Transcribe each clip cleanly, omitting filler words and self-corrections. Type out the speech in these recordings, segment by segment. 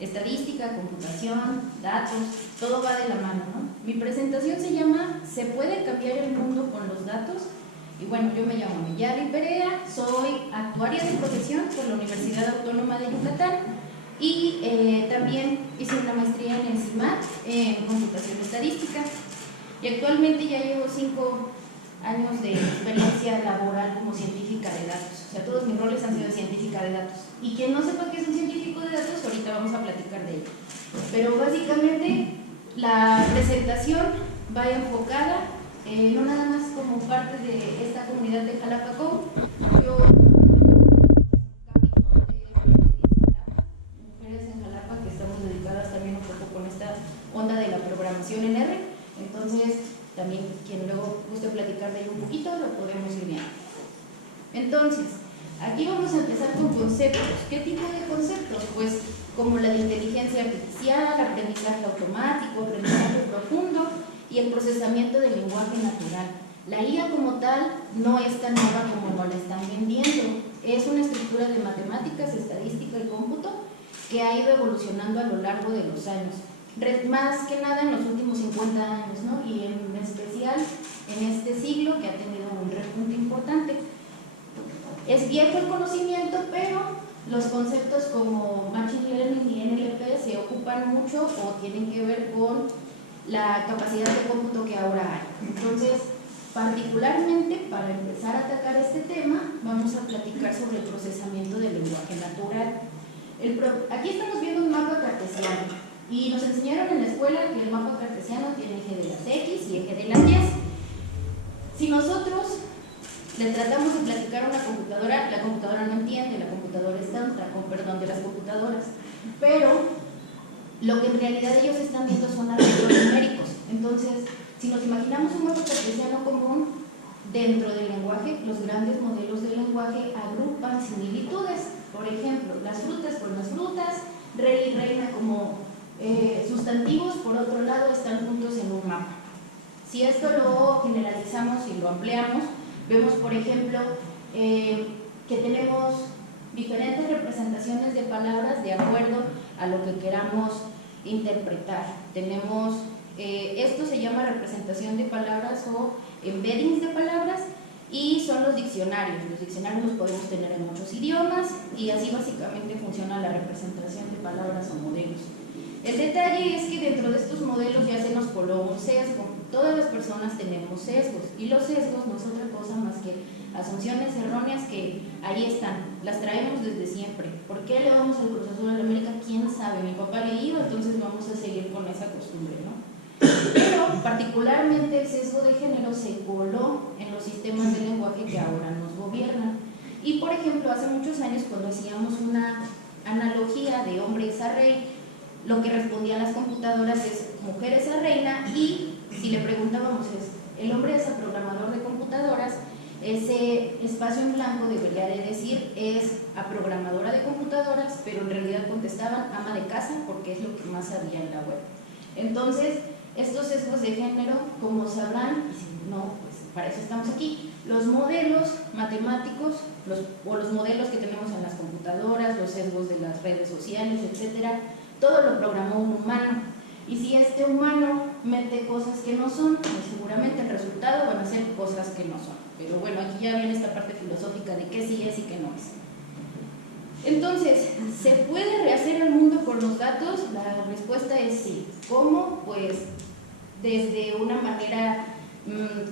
Estadística, computación, datos, todo va de la mano, ¿no? Mi presentación se llama ¿Se puede cambiar el mundo con los datos? Y bueno, yo me llamo Miyari Perea, soy actuaria de profesión por la Universidad Autónoma de Yucatán y también hice una maestría en el CIMAT en computación estadística y actualmente ya llevo 5 años de experiencia laboral como científica de datos. O sea, todos mis roles han sido científica de datos. Y quien no sepa qué es un científico de datos, ahorita vamos a platicar de ello. Pero básicamente la presentación va enfocada, no nada más como parte de esta comunidad de Jalapa Code. Yo mujeres en Jalapa que estamos dedicadas también un poco con esta onda de la programación en R. Entonces, también quien luego guste platicar de ello un poquito, lo podemos ir viendo. Entonces, aquí vamos a empezar con conceptos. ¿Qué tipo de conceptos? Pues como la de inteligencia artificial, aprendizaje automático, aprendizaje profundo y el procesamiento del lenguaje natural. La IA como tal no es tan nueva como nos la están vendiendo. Es una estructura de matemáticas, estadística y cómputo que ha ido evolucionando a lo largo de los años. Más que nada en los últimos 50 años, ¿no? Y en especial en este siglo que ha tenido un repunte importante. Es viejo el conocimiento, pero los conceptos como Machine Learning y NLP se ocupan mucho o tienen que ver con la capacidad de cómputo que ahora hay. Entonces, particularmente para empezar a atacar este tema, vamos a platicar sobre el procesamiento del lenguaje natural. Aquí estamos viendo un mapa cartesiano. Y nos enseñaron en la escuela que el mapa cartesiano tiene eje de las X y eje de las Y. Si nosotros le tratamos de platicar a una computadora, la computadora no entiende, la computadora está con perdón de las computadoras. Pero lo que en realidad ellos están viendo son arreglos numéricos. Entonces, si nos imaginamos un mapa cartesiano común, dentro del lenguaje, los grandes modelos del lenguaje agrupan similitudes. Por ejemplo, las frutas con las frutas, rey y reina como sustantivos, por otro lado, están juntos en un mapa. Si esto lo generalizamos y lo ampliamos, vemos, por ejemplo, que tenemos diferentes representaciones de palabras de acuerdo a lo que queramos interpretar. Tenemos, esto se llama representación de palabras o embeddings de palabras, y son los diccionarios. Los diccionarios los podemos tener en muchos idiomas y así básicamente funciona la representación de palabras o modelos. El detalle es que dentro de estos modelos ya se nos coló un sesgo. Todas las personas tenemos sesgos y los sesgos no es otra cosa más que asunciones erróneas que ahí están, las traemos desde siempre. ¿Por qué le vamos al Cruz Azul a la América? ¿Quién sabe? Mi papá le iba, entonces vamos a seguir con esa costumbre, ¿no? Pero particularmente el sesgo de género se coló en los sistemas de lenguaje que ahora nos gobiernan. Y por ejemplo, hace muchos años cuando hacíamos una analogía de hombres a rey, lo que respondían las computadoras es mujeres a reina, y si le preguntábamos el hombre es a programador de computadoras, ese espacio en blanco debería de decir es a programadora de computadoras, pero en realidad contestaban ama de casa porque es lo que más había en la web. Entonces, estos sesgos de género, como sabrán, y si no, pues para eso estamos aquí, los modelos matemáticos o los modelos que tenemos en las computadoras, los sesgos de las redes sociales, etcétera, todo lo programó un humano. Y si este humano mete cosas que no son, pues seguramente el resultado van a ser cosas que no son. Pero bueno, aquí ya viene esta parte filosófica de qué sí es y qué no es. Entonces, ¿se puede rehacer el mundo con los datos? La respuesta es sí. ¿Cómo? Pues desde una manera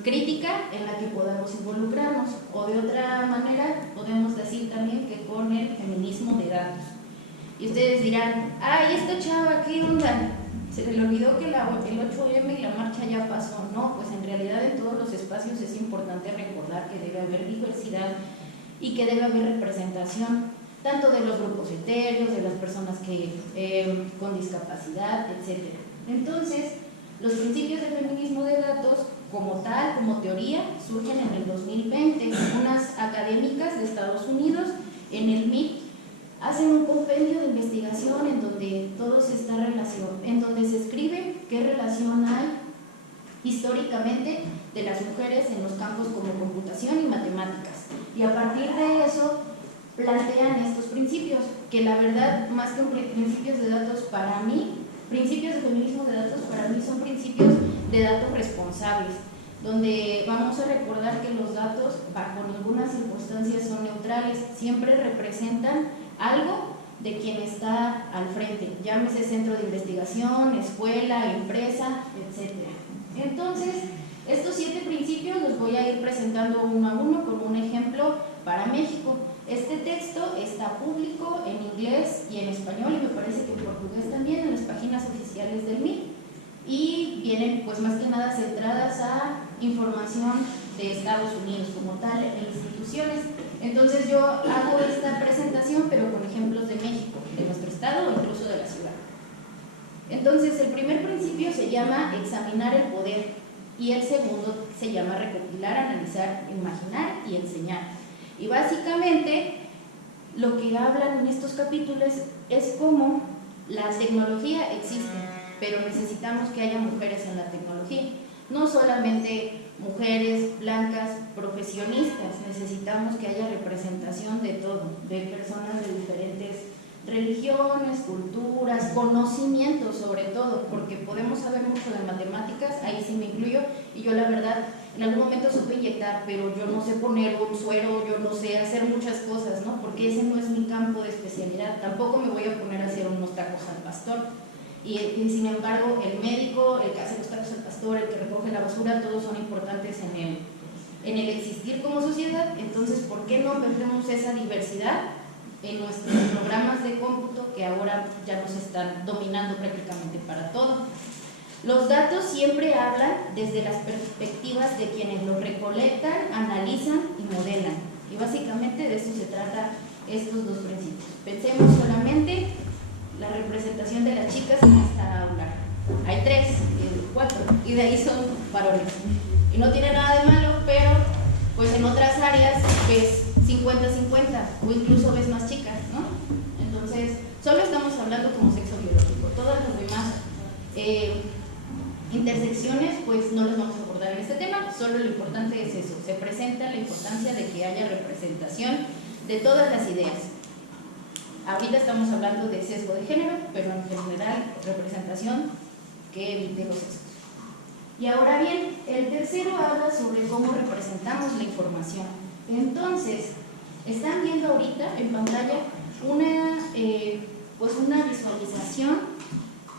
crítica en la que podamos involucrarnos, o de otra manera podemos decir también que con el feminismo de datos. Y ustedes dirán, ay, esta chava, ¿qué onda? Se le olvidó que el 8M y la marcha ya pasó. No, pues en realidad en todos los espacios es importante recordar que debe haber diversidad y que debe haber representación, tanto de los grupos etéreos, de las personas que con discapacidad, etc. Entonces, los principios del feminismo de datos, como tal, como teoría, surgen en el 2020. Unas académicas de Estados Unidos, en el MIT, hacen un compendio de investigación en donde todo se está en donde se escribe qué relación hay históricamente de las mujeres en los campos como computación y matemáticas. Y a partir de eso plantean estos principios, que la verdad, más que principios de datos para mí, principios de feminismo de datos para mí son principios de datos responsables, donde vamos a recordar que los datos, bajo ninguna circunstancia, son neutrales, siempre representan algo de quien está al frente, llámese centro de investigación, escuela, empresa, etc. Entonces, estos 7 principios los voy a ir presentando uno a uno como un ejemplo para México. Este texto está público en inglés y en español, y me parece que en portugués también, en las páginas oficiales del MIT, y vienen pues más que nada centradas a información de Estados Unidos como tal, e instituciones. Entonces yo hago esta presentación pero con ejemplos de México, de nuestro estado o incluso de la ciudad. Entonces el primer principio se llama examinar el poder y el segundo se llama recopilar, analizar, imaginar y enseñar. Y básicamente lo que hablan en estos capítulos es cómo la tecnología existe, pero necesitamos que haya mujeres en la tecnología, no solamente mujeres blancas profesionistas, necesitamos que haya representación de todo, de personas de diferentes religiones, culturas, conocimientos sobre todo, porque podemos saber mucho de matemáticas, ahí sí me incluyo, y yo la verdad en algún momento supe inyectar, pero yo no sé poner un suero, yo no sé hacer muchas cosas, ¿no? Porque ese no es mi campo de especialidad, tampoco me voy a poner a hacer unos tacos al pastor. Y sin embargo, el médico, el que hace los tacos al pastor, el que recoge la basura, todos son importantes en el existir como sociedad. Entonces, ¿por qué no perdemos esa diversidad en nuestros programas de cómputo que ahora ya nos están dominando prácticamente para todo? Los datos siempre hablan desde las perspectivas de quienes los recolectan, analizan y modelan. Y básicamente de eso se trata estos 2 principios. Pensemos solamente la representación de las chicas en esta aula. Hay 3, 4, y de ahí son varones. Y no tiene nada de malo, pero pues en otras áreas ves 50-50 o incluso ves más chicas, ¿no? Entonces, solo estamos hablando como sexo biológico. Todas las demás intersecciones, pues no las vamos a abordar en este tema, solo lo importante es eso, se presenta la importancia de que haya representación de todas las ideas. Ahorita estamos hablando de sesgo de género, pero en general representación que evite los sesgos. Y ahora bien, el tercero habla sobre cómo representamos la información. Entonces, están viendo ahorita en pantalla una visualización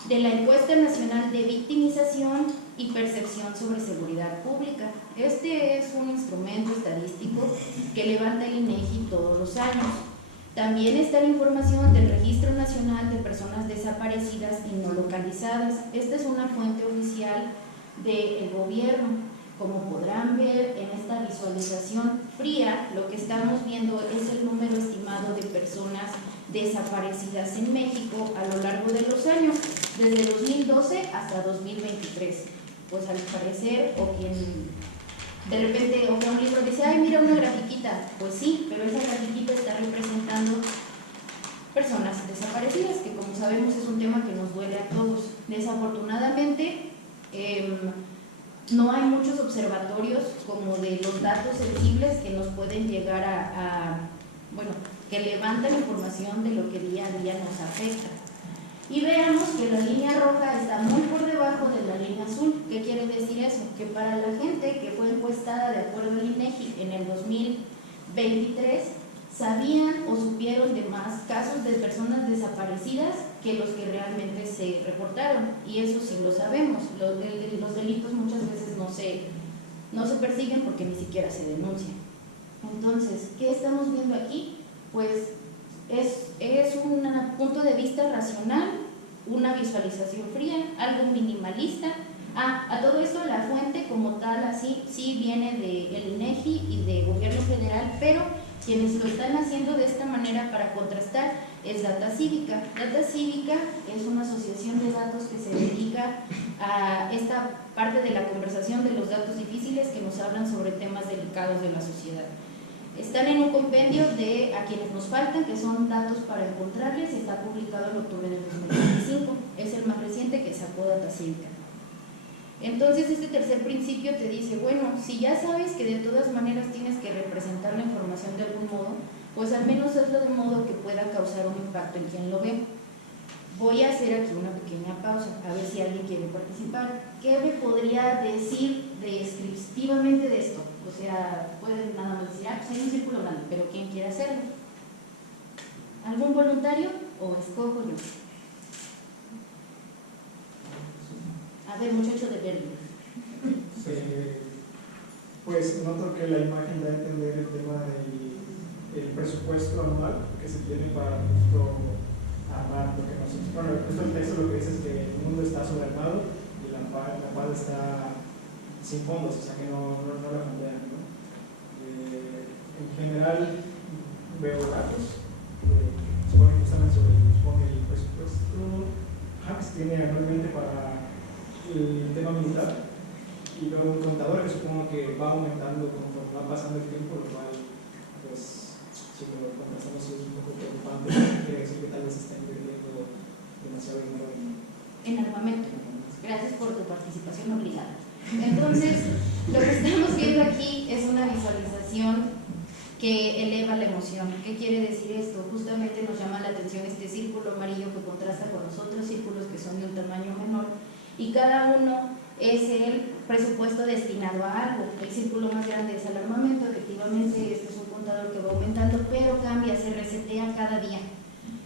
de la Encuesta Nacional de Victimización y Percepción sobre Seguridad Pública. Este es un instrumento estadístico que levanta el INEGI todos los años. También está la información del Registro Nacional de Personas Desaparecidas y No Localizadas. Esta es una fuente oficial del gobierno. Como podrán ver en esta visualización fría, lo que estamos viendo es el número estimado de personas desaparecidas en México a lo largo de los años, desde 2012 hasta 2023. Pues al parecer, o quien de repente o que un libro dice, ay, mira una grafiquita, pues sí, pero esa grafiquita está representando personas desaparecidas, que como sabemos es un tema que nos duele a todos. Desafortunadamente, no hay muchos observatorios como de los datos sensibles que nos pueden llegar que levantan información de lo que día a día nos afecta. Y veamos que la línea roja está muy por debajo de la línea azul. ¿Qué quiere decir eso? Que para la gente que fue encuestada de acuerdo al INEGI en el 2023, sabían o supieron de más casos de personas desaparecidas que los que realmente se reportaron, y eso sí lo sabemos. Los delitos muchas veces no se persiguen porque ni siquiera se denuncian. Entonces, ¿qué estamos viendo aquí? Pues es un punto de vista racional, una visualización fría, algo minimalista. A todo esto la fuente como tal así sí viene del INEGI y de gobierno federal, pero quienes lo están haciendo de esta manera para contrastar es Data Cívica. Data Cívica es una asociación de datos que se dedica a esta parte de la conversación de los datos difíciles que nos hablan sobre temas delicados de la sociedad. Están en un compendio de A Quienes Nos Faltan, que son datos para encontrarles, y está publicado en octubre del 2025. Es el más reciente que sacó Data Cívica. Entonces este tercer principio te dice, bueno, si ya sabes que de todas maneras tienes que representar la información de algún modo, pues al menos hazlo de modo que pueda causar un impacto en quien lo ve. Voy a hacer aquí una pequeña pausa, a ver si alguien quiere participar. ¿Qué me podría decir descriptivamente de esto? O sea, pueden nada más decir, pues hay un círculo blanco, pero ¿quién quiere hacerlo? ¿Algún voluntario o escojo yo? A ver, muchacho de verde. Pues noto que la imagen da a entender el tema del presupuesto anual que se tiene para armar lo que nosotros. Bueno, esto el texto lo que dice es que el mundo está sobrearmado y la paz está sin fondos, o sea que no la plantean, ¿no? En general veo datos que supongo que justamente supone el presupuesto que se tiene anualmente para el tema militar, y luego un contador que supongo que va aumentando conforme va pasando el tiempo, lo cual pues si lo contrastamos es un poco preocupante, quiere decir que tal vez se está invirtiendo demasiado dinero en armamento. Gracias por tu participación obligada. Entonces, lo que estamos viendo aquí es una visualización que eleva la emoción. ¿Qué quiere decir esto? Justamente nos llama la atención este círculo amarillo que contrasta con los otros círculos que son de un tamaño menor, y cada uno es el presupuesto destinado a algo. El círculo más grande es al armamento, efectivamente este es un contador que va aumentando, pero cambia, se resetea cada día.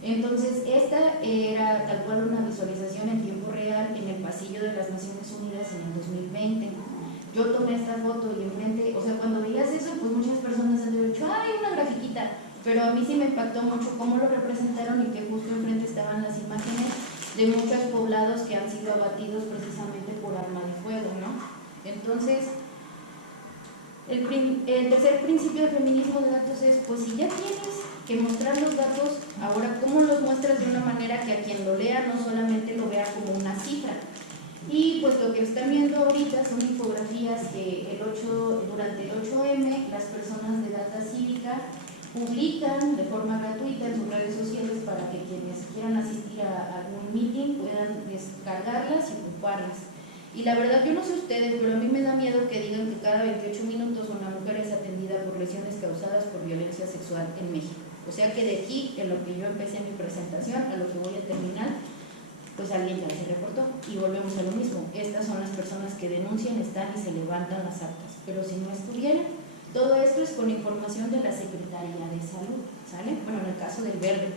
Entonces esta era tal cual una visualización en tiempo real en el pasillo de las Naciones Unidas en el 2020. Yo tomé esta foto y enfrente, o sea, cuando veías eso, pues muchas personas han dicho, ¡ay, una grafiquita! Pero a mí sí me impactó mucho cómo lo representaron y que justo enfrente estaban las imágenes de muchos poblados que han sido abatidos precisamente por arma de fuego, ¿no? Entonces, el tercer principio del feminismo de datos es, pues si ya tienes que mostrar los datos, ahora ¿cómo los muestras de una manera que a quien lo lea no solamente lo vea como una cifra? Y pues lo que están viendo ahorita son infografías que durante el 8M las personas de Data Cívica publican de forma gratuita en sus redes sociales para que quienes quieran asistir a algún meeting puedan descargarlas y ocuparlas. Y la verdad, yo no sé ustedes, pero a mí me da miedo que digan que cada 28 minutos una mujer es atendida por lesiones causadas por violencia sexual en México. O sea que de aquí, en lo que yo empecé mi presentación, a lo que voy a terminar, pues alguien ya se reportó. Y volvemos a lo mismo, estas son las personas que denuncian, están y se levantan las actas. Pero si no estuvieran, todo esto es con información de la Secretaría de Salud, ¿sale? Bueno, en el caso del verde.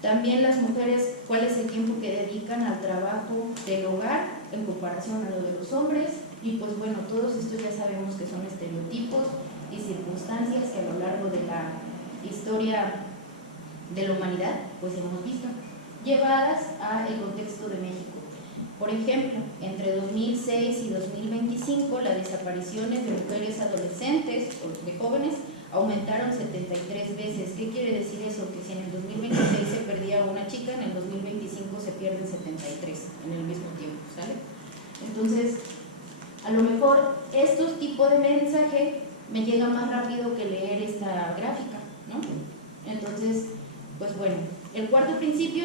También las mujeres, ¿cuál es el tiempo que dedican al trabajo del hogar en comparación a lo de los hombres? Y pues bueno, todos estos ya sabemos que son estereotipos y circunstancias que a lo largo de la historia de la humanidad, pues hemos visto, llevadas al contexto de México. Por ejemplo, entre 2006 y 2025, las desapariciones de mujeres adolescentes o de jóvenes aumentaron 73 veces. ¿Qué quiere decir eso? Que si en el 2026 se perdía una chica, en el 2025 se pierden 73 en el mismo tiempo, ¿sale? Entonces, a lo mejor estos tipos de mensaje me llega más rápido que leer esta gráfica, ¿no? Entonces, pues bueno, el cuarto principio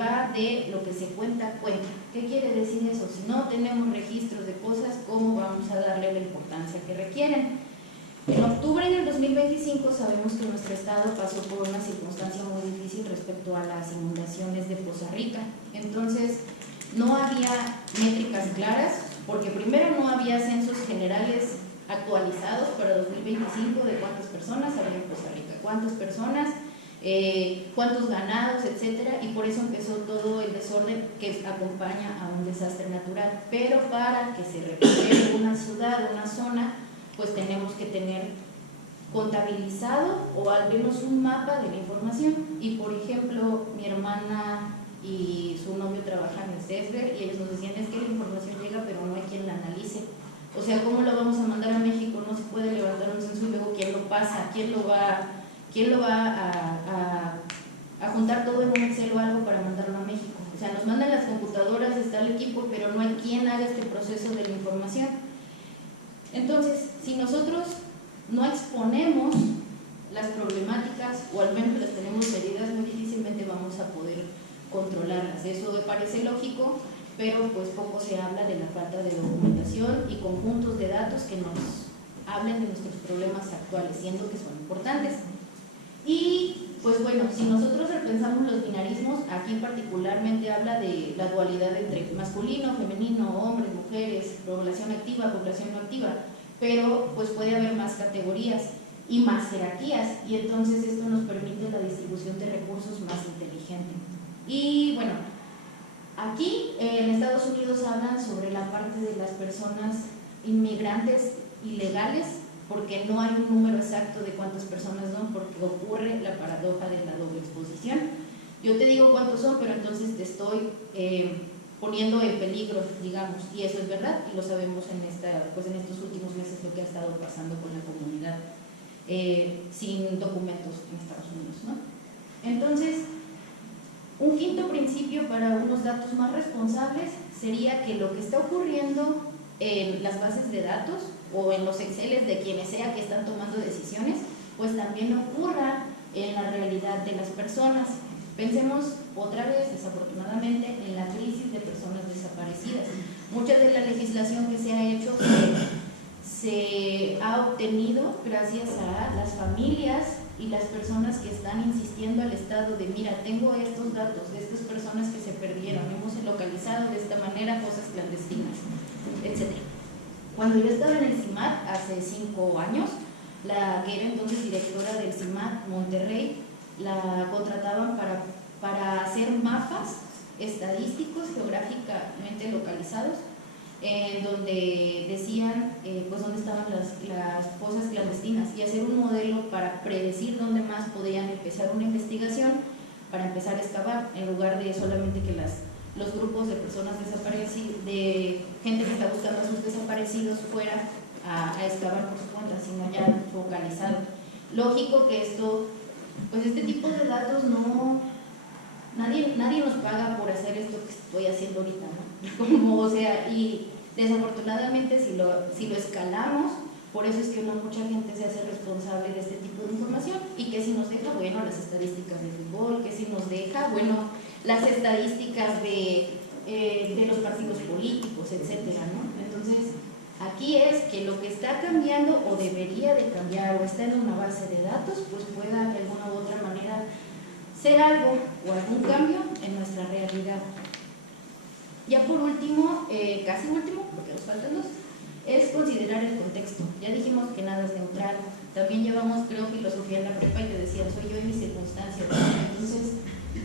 va de lo que se cuenta. ¿Qué quiere decir eso? Si no tenemos registros de cosas, ¿cómo vamos a darle la importancia que requieren? En octubre del 2025 sabemos que nuestro estado pasó por una circunstancia muy difícil respecto a las inundaciones de Poza Rica. Entonces, no había métricas claras, porque primero no había censos generales actualizados para 2025 de cuántas personas había en Poza Rica, cuántas personas, cuántos ganados, etcétera, y por eso empezó todo el desorden que acompaña a un desastre natural. Pero para que se recupere una ciudad, una zona, pues tenemos que tener contabilizado o al menos un mapa de la información. Y por ejemplo, mi hermana y su novio trabajan en CESBER y ellos nos decían, es que la información llega pero no hay quien la analice. O sea, ¿cómo lo vamos a mandar a México? No se puede levantar un censo y luego ¿quién lo pasa? ¿Quién lo va a juntar todo en un Excel o algo para mandarlo a México? O sea, nos mandan las computadoras, está el equipo, pero no hay quien haga este proceso de la información. Entonces, si nosotros no exponemos las problemáticas o al menos las tenemos medidas, muy difícilmente vamos a poder controlarlas. Eso me parece lógico, pero pues poco se habla de la falta de documentación y conjuntos de datos que nos hablen de nuestros problemas actuales, siendo que son importantes. Y pues bueno, si nosotros repensamos los binarismos, aquí particularmente habla de la dualidad entre masculino, femenino, hombres, mujeres, población activa, población no activa, pero pues puede haber más categorías y más jerarquías, y entonces esto nos permite la distribución de recursos más inteligente. Y bueno, aquí en Estados Unidos hablan sobre la parte de las personas inmigrantes ilegales, porque no hay un número exacto de cuántas personas son, porque ocurre la paradoja de la doble exposición. Yo te digo cuántos son, pero entonces te estoy poniendo en peligro, digamos, y eso es verdad, y lo sabemos en estos últimos meses lo que ha estado pasando con la comunidad sin documentos en Estados Unidos, ¿no? Entonces, un quinto principio para unos datos más responsables sería que lo que está ocurriendo en las bases de datos o en los Exceles de quienes sea que están tomando decisiones, pues también ocurra en la realidad de las personas. Pensemos otra vez, desafortunadamente, en la crisis de personas desaparecidas. Mucha de la legislación que se ha hecho se ha obtenido gracias a las familias y las personas que están insistiendo al Estado de mira, tengo estos datos de estas personas que se perdieron, hemos localizado de esta manera cosas clandestinas, etc. Cuando yo estaba en el CIMAT hace 5 años, la que era entonces directora del CIMAT Monterrey, la contrataban para hacer mapas estadísticos geográficamente localizados, donde decían pues dónde estaban las fosas clandestinas y hacer un modelo para predecir dónde más podían empezar una investigación para empezar a excavar, en lugar de solamente que los grupos de personas desaparecidas, de gente que está buscando a sus desaparecidos fuera a excavar por su cuenta, sino ya focalizado. Lógico que pues este tipo de datos nadie nos paga por hacer esto que estoy haciendo ahorita, ¿no? O sea, y desafortunadamente si lo escalamos, por eso es que no mucha gente se hace responsable de este tipo de información, y que si nos deja, bueno, las estadísticas de fútbol, que si nos deja, bueno, las estadísticas de los partidos políticos, etcétera, ¿no? Entonces, aquí es que lo que está cambiando o debería de cambiar o está en una base de datos, pues pueda de alguna u otra manera ser algo o algún cambio en nuestra realidad. Ya por último, casi último, porque nos faltan 2, es considerar el contexto. Ya dijimos que nada es neutral. También llevamos, creo, filosofía en la prepa y te decían, soy yo y mis circunstancias. Entonces,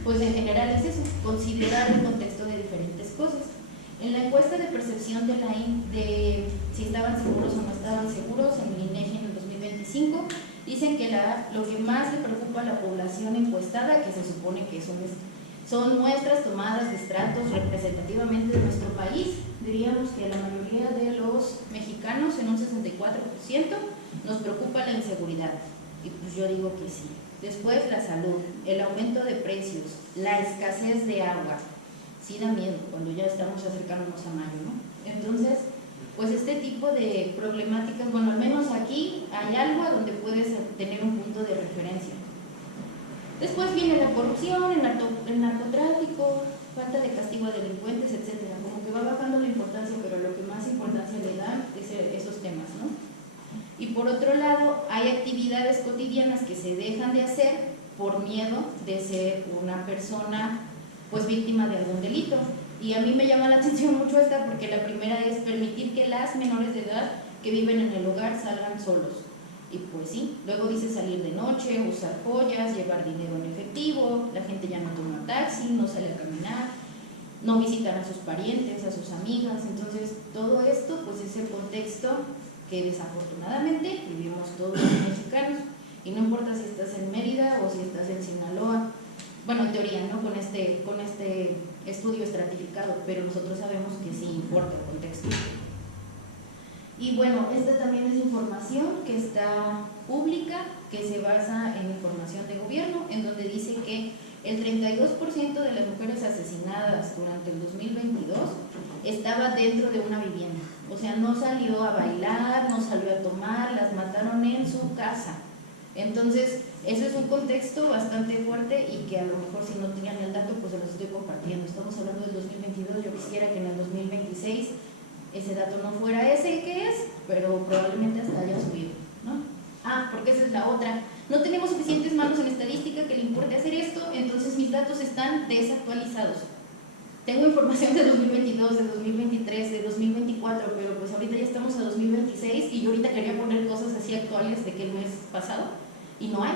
pues en general es eso, considerar el contexto de diferentes cosas. En la encuesta de percepción de si estaban seguros o no estaban seguros en el INEGI en el 2025, dicen que lo que más le preocupa a la población encuestada, que se supone que son muestras tomadas de estratos representativamente de nuestro país, diríamos que la mayoría de los mexicanos, en un 64%, nos preocupa la inseguridad. Y pues yo digo que sí. Después la salud, el aumento de precios, la escasez de agua. Sí da miedo cuando ya estamos acercándonos a mayo, ¿no? Entonces, pues este tipo de problemáticas, bueno, al menos aquí hay algo donde puedes tener un punto de referencia. Después viene la corrupción, el narcotráfico, falta de castigo a delincuentes, etcétera. Como que va bajando la importancia, pero lo que más importancia le dan es esos temas, ¿no? Y por otro lado, hay actividades cotidianas que se dejan de hacer por miedo de ser una persona pues víctima de algún delito. Y a mí me llama la atención mucho esta, porque la primera es permitir que las menores de edad que viven en el hogar salgan solos. Y pues sí, luego dice salir de noche, usar joyas, llevar dinero en efectivo, la gente ya no toma taxi, no sale a caminar, no visitan a sus parientes, a sus amigas. Entonces todo esto pues es el contexto que desafortunadamente vivimos todos los mexicanos, y no importa si estás en Mérida o si estás en Sinaloa, bueno, en teoría, ¿no? Con este estudio estratificado, pero nosotros sabemos que sí importa el contexto. Y bueno, esta también es información que está pública, que se basa en información de gobierno, en donde dice que el 32% de las mujeres asesinadas durante el 2022 estaba dentro de una vivienda. O sea, no salió a bailar, no salió a tomar, las mataron en su casa. Entonces, eso es un contexto bastante fuerte, y que a lo mejor si no tenían el dato, pues se los estoy compartiendo. Estamos hablando del 2022, yo quisiera que en el 2026 ese dato no fuera ese que es, pero probablemente hasta haya subido, ¿no? Porque esa es la otra. no tenemos suficientes manos en estadística que le importe hacer esto, entonces mis datos están desactualizados. Tengo información de 2022, de 2023, de 2024, pero pues ahorita ya estamos a 2026 y yo ahorita quería poner cosas así actuales de que el mes pasado y no hay.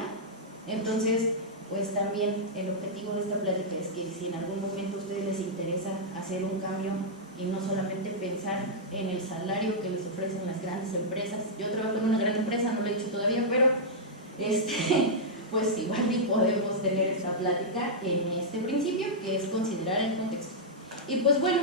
Entonces, pues también el objetivo de esta plática es que si en algún momento a ustedes les interesa hacer un cambio y no solamente pensar en el salario que les ofrecen las grandes empresas. Yo trabajo en una gran empresa, no lo he dicho todavía, pero pues igual ni podemos tener esta plática en este principio, que es considerar el contexto. Y pues bueno,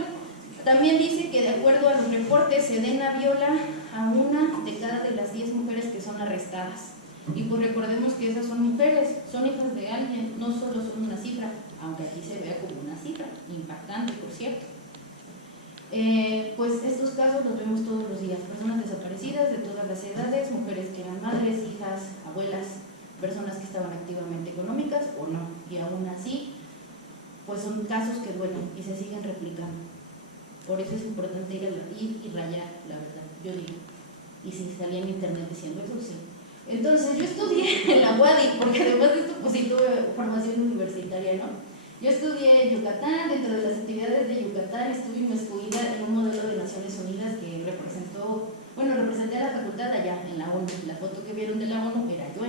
también dice que de acuerdo a los reportes, Sedena viola a 1 de cada de las 10 mujeres que son arrestadas. Y pues recordemos que esas son mujeres, son hijas de alguien, no solo son una cifra, aunque aquí se vea como una cifra, impactante por cierto. Pues estos casos los vemos todos los días, personas desaparecidas de todas las edades, mujeres que eran madres, hijas, abuelas, personas que estaban activamente económicas o no, y aún así, pues son casos que duelen y se siguen replicando. Por eso es importante ir y rayar, la verdad, yo digo. Y si salía en internet diciendo eso, sí. Entonces, yo estudié en la UADY, porque además de esto, pues sí tuve formación universitaria, ¿no? Yo estudié en Yucatán, dentro de las actividades de Yucatán estuve inmiscuida en un modelo de Naciones Unidas que representé a la facultad allá en la ONU. La foto que vieron de la ONU era yo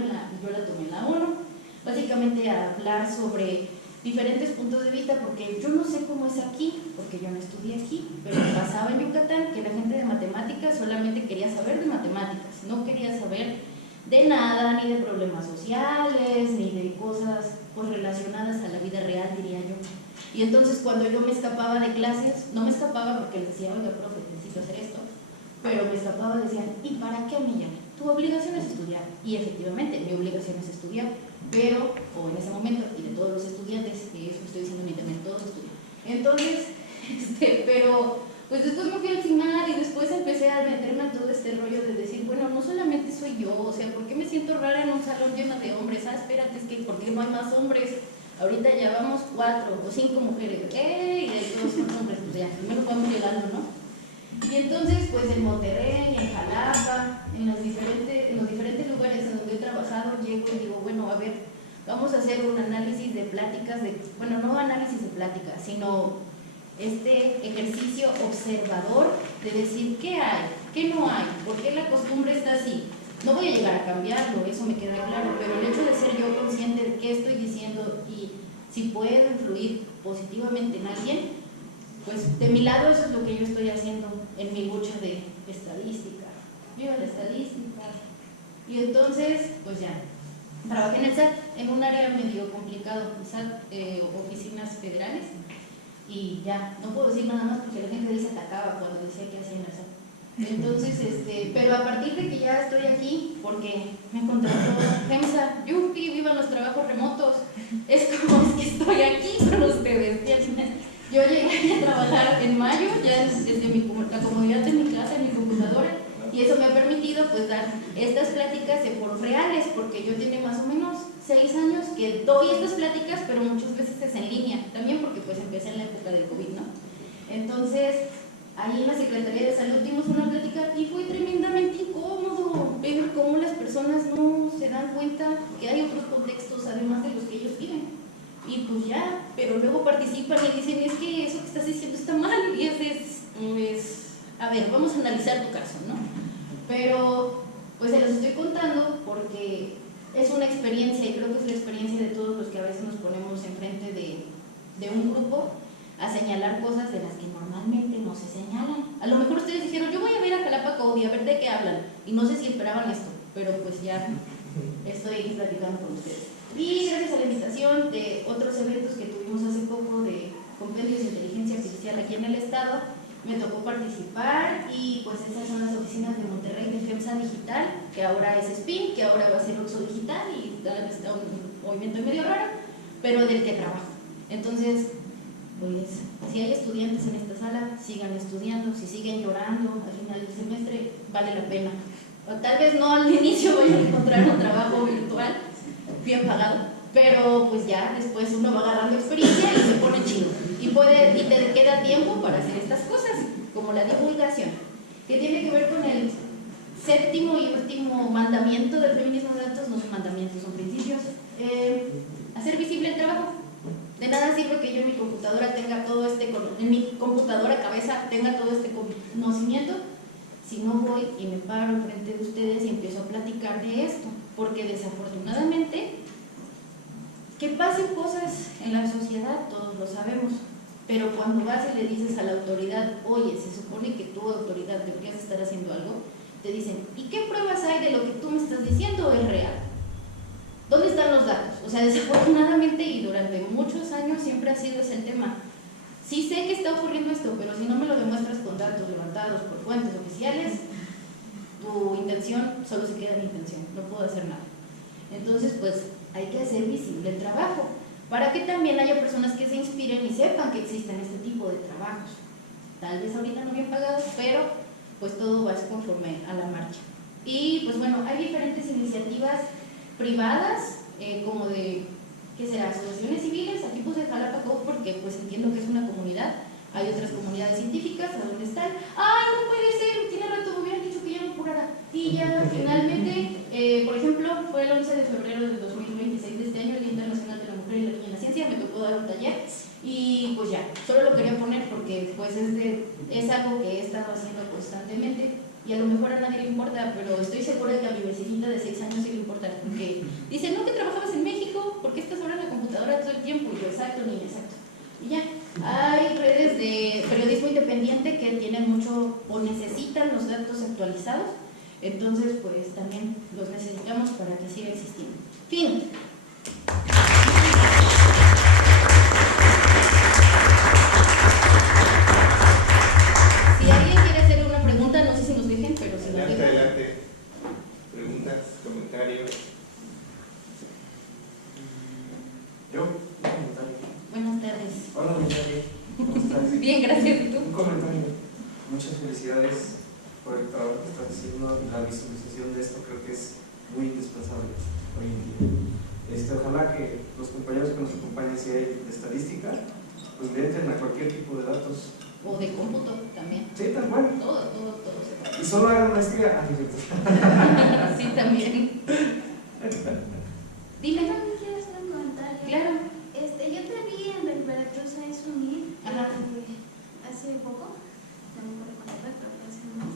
la tomé en la ONU, básicamente a hablar sobre diferentes puntos de vista, porque yo no sé cómo es aquí, porque yo no estudié aquí, pero pasaba en Yucatán que la gente de matemáticas solamente quería saber de matemáticas, no quería saber de nada, ni de problemas sociales, ni de cosas pues relacionadas a la vida real, diría yo. Y entonces cuando yo me escapaba de clases, no me escapaba porque les decía, oiga, profe, necesito hacer esto, pero me escapaba, decían, ¿y para qué me llaman? Tu obligación es estudiar. Y efectivamente, mi obligación es estudiar, pero, o en ese momento, y de todos los estudiantes, que eso estoy diciendo en internet, todos estudian. Entonces, pero pues después me fui al final y después empecé a meterme en todo este rollo de decir, bueno, no solamente soy yo, o sea, ¿por qué me siento rara en un salón lleno de hombres? Ah, espérate, es que ¿por qué no hay más hombres? Ahorita ya vamos 4 o 5 mujeres, ¡ey! Y todos son hombres, pues ya, primero vamos llegando, ¿no? Y entonces, pues en Monterrey, en Jalapa, en los diferentes lugares en donde he trabajado, llego y digo, bueno, a ver, vamos a hacer un análisis de pláticas, bueno, no análisis de pláticas, sino este ejercicio observador de decir qué hay, qué no hay, por qué la costumbre está así. No voy a llegar a cambiarlo, eso me queda claro, pero el hecho de ser yo consciente de qué estoy diciendo y si puedo influir positivamente en alguien, pues de mi lado eso es lo que yo estoy haciendo en mi lucha de estadística. Viva la estadística. Y entonces, pues ya, trabajé en el SAT, en un área medio complicado, el SAT, oficinas federales. Y ya, no puedo decir nada más porque la gente dice atacaba cuando decía que hacía en el SAT. Entonces, pero a partir de que ya estoy aquí, porque me contrató FEMSA, yupi, vivan los trabajos remotos, es como es que estoy aquí con ustedes. Yo llegué a trabajar en mayo, ya desde la comodidad de mi casa, en mi computadora, y eso me ha permitido pues dar estas pláticas de foros reales, porque yo tiene más o menos 6 años que doy estas pláticas, pero muchas veces es en línea, también porque pues empecé en la época del COVID, ¿no? Entonces, ahí en la Secretaría de Salud dimos una plática y fue tremendamente incómodo ver cómo las personas no se dan cuenta que hay otros contextos además de los que ellos viven. Y pues ya, pero luego participan y dicen, es que eso que estás diciendo está mal, y a ver, vamos a analizar tu caso, ¿no? Pero, pues se los estoy contando porque es una experiencia, y creo que es la experiencia de todos los que a veces nos ponemos enfrente de un grupo a señalar cosas de las que normalmente no se señalan. A lo mejor ustedes dijeron, yo voy a ver a Jalapa Cody, a ver de qué hablan, y no sé si esperaban esto, pero pues ya estoy platicando con ustedes. Y gracias a la invitación de otros eventos que tuvimos hace poco de compendios de inteligencia artificial aquí en el estado, me tocó participar y pues esas son las oficinas de Monterrey de FEMSA Digital, que ahora es SPIN, que ahora va a ser Oxxo Digital y está un movimiento medio raro, pero del que trabajo. Entonces, pues si hay estudiantes en esta sala, sigan estudiando, si siguen llorando al final del semestre, vale la pena. O tal vez no al inicio vayan a encontrar un trabajo virtual bien pagado, pero pues ya después uno va agarrando experiencia y se pone chido y te queda tiempo para hacer estas cosas, como la divulgación, que tiene que ver con el séptimo y último mandamiento del feminismo de datos, no son mandamientos, son principios. Hacer visible el trabajo. De nada sirve que yo en mi computadora tenga todo en mi computadora cabeza tenga todo este conocimiento si no voy y me paro enfrente de ustedes y empiezo a platicar de esto, porque desafortunadamente que pasen cosas en la sociedad todos lo sabemos, pero cuando vas y le dices a la autoridad, oye, se supone que tu autoridad deberías estar haciendo algo, te dicen, ¿y qué pruebas hay de lo que tú me estás diciendo es real? ¿Dónde están los datos? O sea, desafortunadamente y durante muchos años siempre ha sido ese el tema. Sí sé que está ocurriendo esto, pero si no me lo demuestras con datos levantados por fuentes oficiales, tu intención solo se queda en intención, no puedo hacer nada. Entonces, pues, hay que hacer visible el trabajo, para que también haya personas que se inspiren y sepan que existen este tipo de trabajos. Tal vez ahorita no bien pagados, pero pues todo va conforme a la marcha. Y pues bueno, hay diferentes iniciativas privadas, como de, ¿qué será? Asociaciones civiles, aquí puse Jalapa Code porque pues entiendo que es una comunidad, hay otras comunidades científicas, ¿a dónde están? ¡Ay, no puede ser! Tiene rato, me hubieran dicho que ya no apurara. Y ya finalmente, por ejemplo, fue el 11 de febrero del 2026 de este año, el Día Internacional de la Mujer y la Niña en la Ciencia, me tocó dar un taller y pues ya, solo lo quería poner porque pues es algo que he estado haciendo constantemente. Y a lo mejor a nadie le importa, pero estoy segura de que a mi vecinita de 6 años sí le importa, porque dice, ¿no que trabajabas en México? ¿Por qué estás ahora en la computadora todo el tiempo? Y yo, exacto, niña, exacto. Y ya, hay redes de periodismo independiente que tienen mucho o necesitan los datos actualizados, entonces pues también los necesitamos para que siga existiendo. Fin. Si alguien quiere hacer una pregunta, no sé si nos dejen, pero si nos dejan. Adelante. Preguntas, comentarios. Yo, un comentario. Buenas tardes. Hola, Michelle. ¿Cómo estás? Bien, gracias. ¿Y tú? Un comentario. Muchas felicidades por el trabajo que estás haciendo y la visualización de esto creo que es muy indispensable hoy en día. Ojalá que los compañeros que nos acompañan, si hay de estadística, pues le entren a cualquier tipo de datos. O de cómputo también. Sí, tal cual. Todo se puede. Y solo hagan maestría. Sí, también. Dime. Yo también quiero hacer un comentario. Claro. Yo te vi en la Veracruz Unir Ajá. hace poco, no me acuerdo cuándo fue, pero fue hace un mes.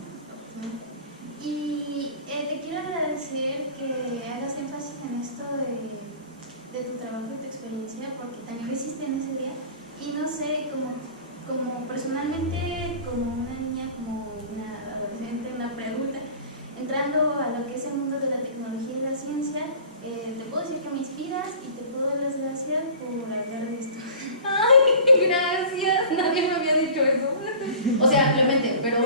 Y te quiero agradecer que hagas énfasis en esto de tu trabajo y tu experiencia, porque también lo hiciste en ese día. Y no sé, como personalmente, como una niña, como una adolescente, una preadulta, entrando a lo que es el mundo de la tecnología y la ciencia, te puedo decir que me inspiras y te puedo dar las gracias por hablar de esto. Ay, gracias. Nadie me había dicho eso. O sea, Clemente, pero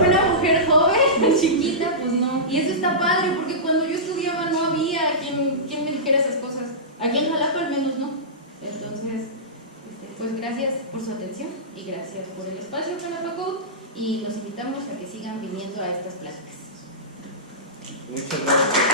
una mujer joven, chiquita, pues no. Y eso está padre porque cuando yo estudiaba no había quien me dijera esas cosas. Aquí en Jalapa al menos no. Entonces, pues gracias por su atención y gracias por el espacio Jalapa Code y los invitamos a que sigan viniendo a estas pláticas. Muchas gracias.